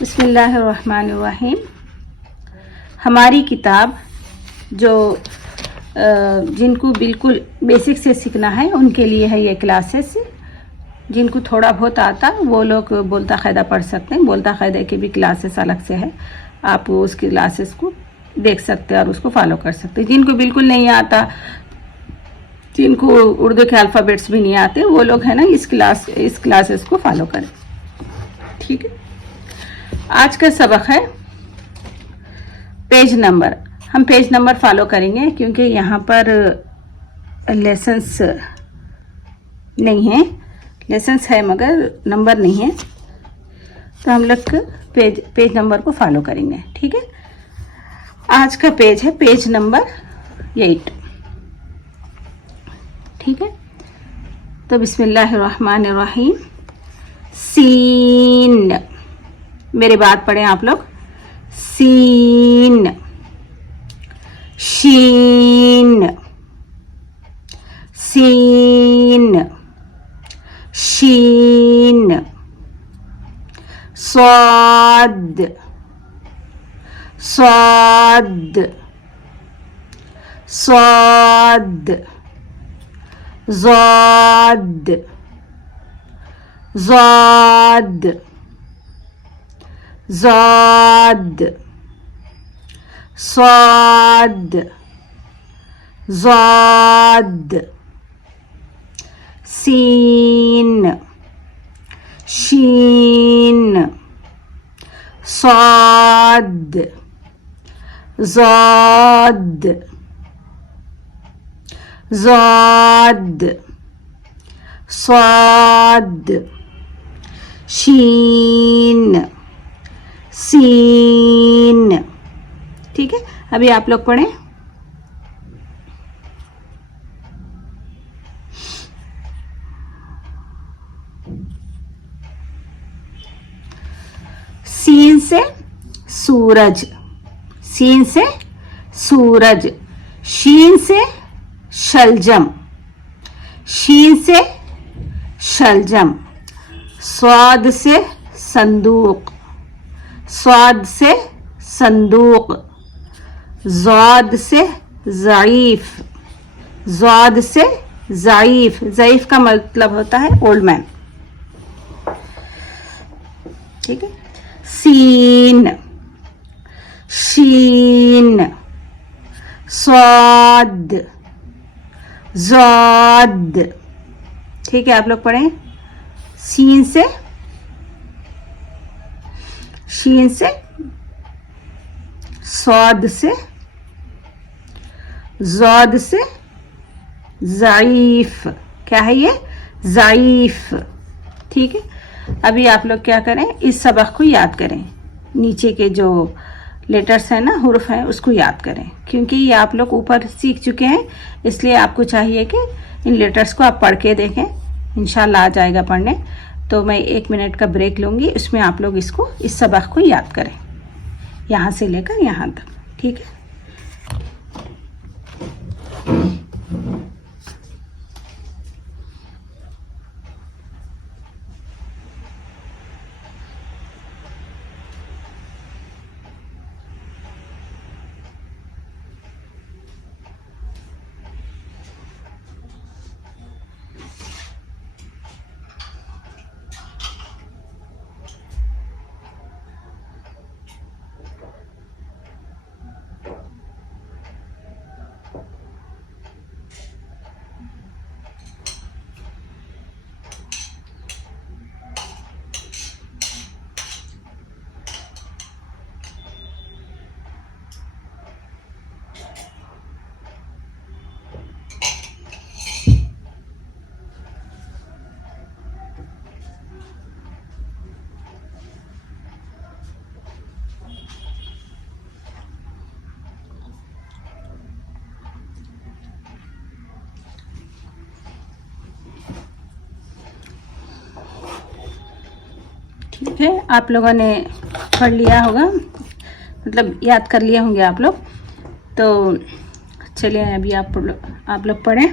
बिस्मिल्लाहिर्रहमानिर्रहीम। हमारी किताब जो जिनको बिल्कुल बेसिक से सीखना है उनके लिए है ये क्लासेस। जिनको थोड़ा बहुत आता वो लोग बोलता क़ायदा पढ़ सकते हैं। बोलता क़ायदा की भी क्लासेस अलग से है, आप उस क्लासेस को देख सकते हैं और उसको फॉलो कर सकते हैं। जिनको बिल्कुल नहीं आता, जिनको उर्दू के अल्फ़ाबेट्स भी नहीं आते, वो लोग है ना इस क्लासेस को फॉलो करें। ठीक है, आज का सबक है पेज नंबर। हम पेज नंबर फॉलो करेंगे क्योंकि यहाँ पर लेसन्स नहीं है, लेसन्स है मगर नंबर नहीं है, तो हम लोग पेज नंबर को फॉलो करेंगे। ठीक है, आज का पेज है पेज नंबर 8। ठीक है, तो बिस्मिल्लाहिर्रहमानिर्रहीम। सीन, मेरी बात पढ़ें आप लोग। सीन, शीन, सीन, शीन, स्वाद, स्वाद, स्वाद, ज़ाद, ज़ाद, ज़ाद, स्वाद, ज़ाद, सीन, शीन, स्वाद, ज़ाद, ज़ाद, स्वाद, शीन, सीन। ठीक है, अभी आप लोग पढ़ें। सीन से सूरज, सीन से सूरज, शीन से शलजम, शीन से शलजम, स्वाद से संदूक, स्वाद से संदूक, ज़ाद से ज़ईफ, ज़ाद से ज़ईफ, ज़ईफ का मतलब होता है ओल्ड मैन। ठीक है, सीन, शीन, स्वाद, ज़ाद। ठीक है, आप लोग पढ़ें। सीन से, शीन से, स्वाद से, ज़ाद से, ज़ईफ। क्या है ये? ज़ईफ। ठीक है, अभी आप लोग क्या करें, इस सबक को याद करें। नीचे के जो लेटर्स हैं ना, हुर्फ हैं, उसको याद करें क्योंकि ये आप लोग ऊपर सीख चुके हैं, इसलिए आपको चाहिए कि इन लेटर्स को आप पढ़ के देखें। इंशाल्लाह आ जाएगा पढ़ने। तो मैं 1 मिनट का ब्रेक लूँगी, उसमें आप लोग इसको, इस सबक को याद करें यहाँ से लेकर यहाँ तक। ठीक है, ठीक है, आप लोगों ने पढ़ लिया होगा, मतलब याद कर लिए होंगे आप लोग। तो चलिए अभी आप लोग पढ़ें।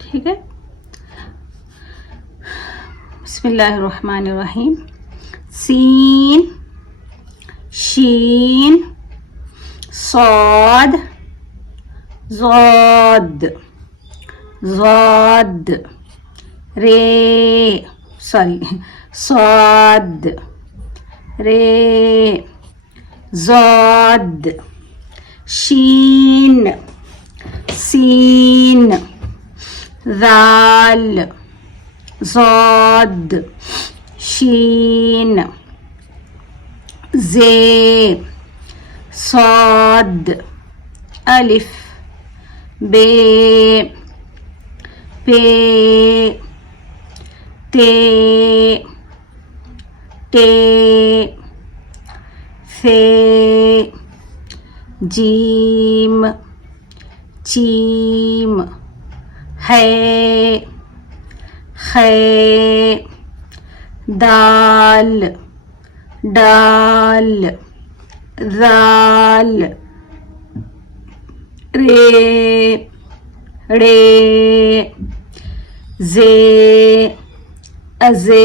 ठीक है। बिस्मिल्लाहिर्रहमानिर्रहीम। सीन, शीन, सौद, ज़ाद, ज़ाद, रे, सॉरी, सौद, रे, ज़ाद, शीन, सीन, ज़ाल, ज़ाद, शीन, ज़े, सौद, अलिफ, बे, पे, ते, टे, फे, जीम, चीम, है, खे, दाल, डाल, दाल, रे, रे, जे, अजे,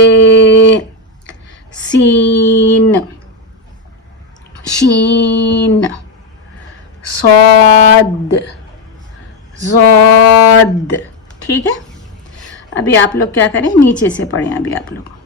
सीन, शीन, सौद, ज़ाद। ठीक है। अभी आप लोग क्या करें, नीचे से पढ़ें अभी आप लोग।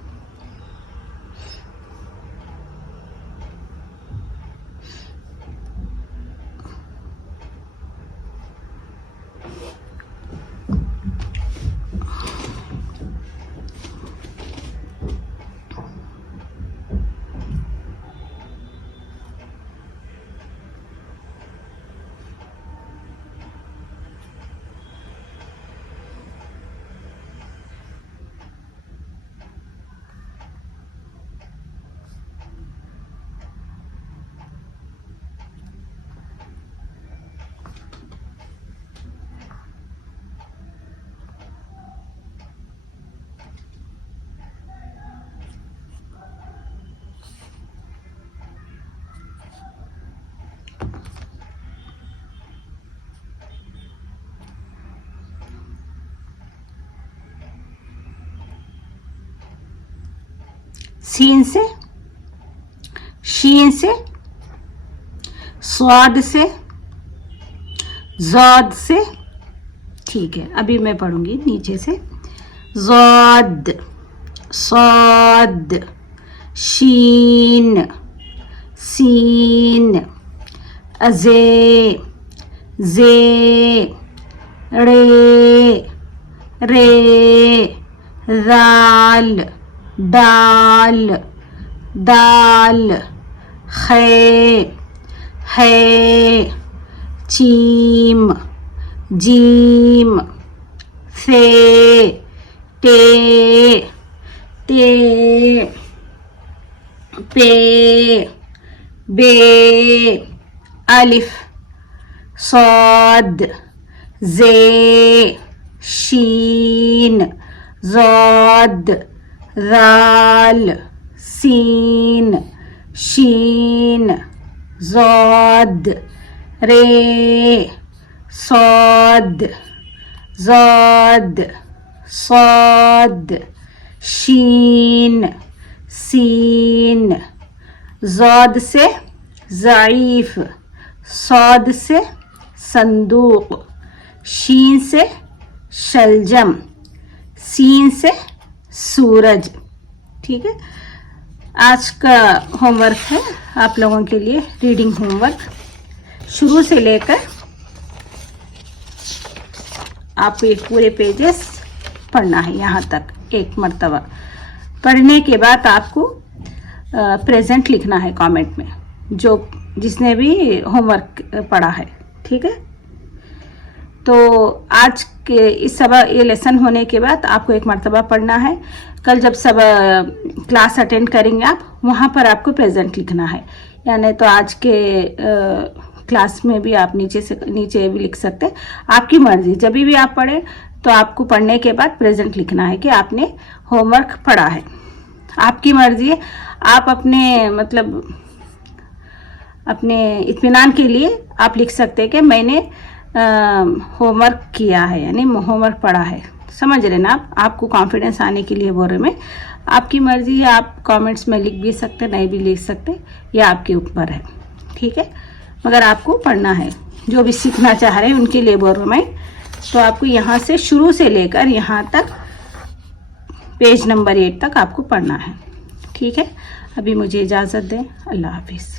सीन से, शीन से, स्वाद से, ज़ाद से। ठीक है। अभी मैं पढ़ूंगी नीचे से। ज़ाद, साद, शीन, सीन, अजे, जे, रे, रे, दाल, डाल, दाल, खे, है, चीम, जीम, फे, टे, ते, पे, बे, अलिफ, सौद, जे, शीन, ज़ाद, ज़ाल, सीन, शीन, ज़ाद, रे, सौद, ज़ाद, सौद, शीन, सीन। ज़ाद से ज़ईफ़, सौद से संदूक, शीन से शलजम, सीन से सूरज। ठीक है। आज का होमवर्क है आप लोगों के लिए, रीडिंग होमवर्क। शुरू से लेकर आपको ये पूरे पेजेस पढ़ना है, यहाँ तक एक मर्तबा। पढ़ने के बाद आपको प्रेजेंट लिखना है कमेंट में, जो जिसने भी होमवर्क पढ़ा है। ठीक है। तो आज के इस सब ये लेसन होने के बाद आपको एक मर्तबा पढ़ना है। कल जब सब क्लास अटेंड करेंगे आप, वहाँ पर आपको प्रेजेंट लिखना है। यानी तो आज के क्लास में भी आप नीचे भी लिख सकते हैं, आपकी मर्जी। जब भी आप पढ़ें तो आपको पढ़ने के बाद प्रेजेंट लिखना है कि आपने होमवर्क पढ़ा है। आपकी मर्जी है, आप अपने मतलब अपने इत्मीनान के लिए आप लिख सकते हैं कि मैंने होमवर्क किया है, यानी होमवर्क पढ़ा है। समझ रहे ना आप? आपको कॉन्फिडेंस आने के लिए बोल रहे मैं। आपकी मर्जी है, आप कमेंट्स में लिख भी सकते, नहीं भी लिख सकते, यह आपके ऊपर है, ठीक है। मगर आपको पढ़ना है, जो भी सीखना चाह रहे हैं उनके लिए बोल रहा मैं। तो आपको यहाँ से शुरू से लेकर यहाँ तक पेज नंबर 8 तक आपको पढ़ना है, ठीक है। अभी मुझे इजाज़त दें, अल्लाह हाफिज़।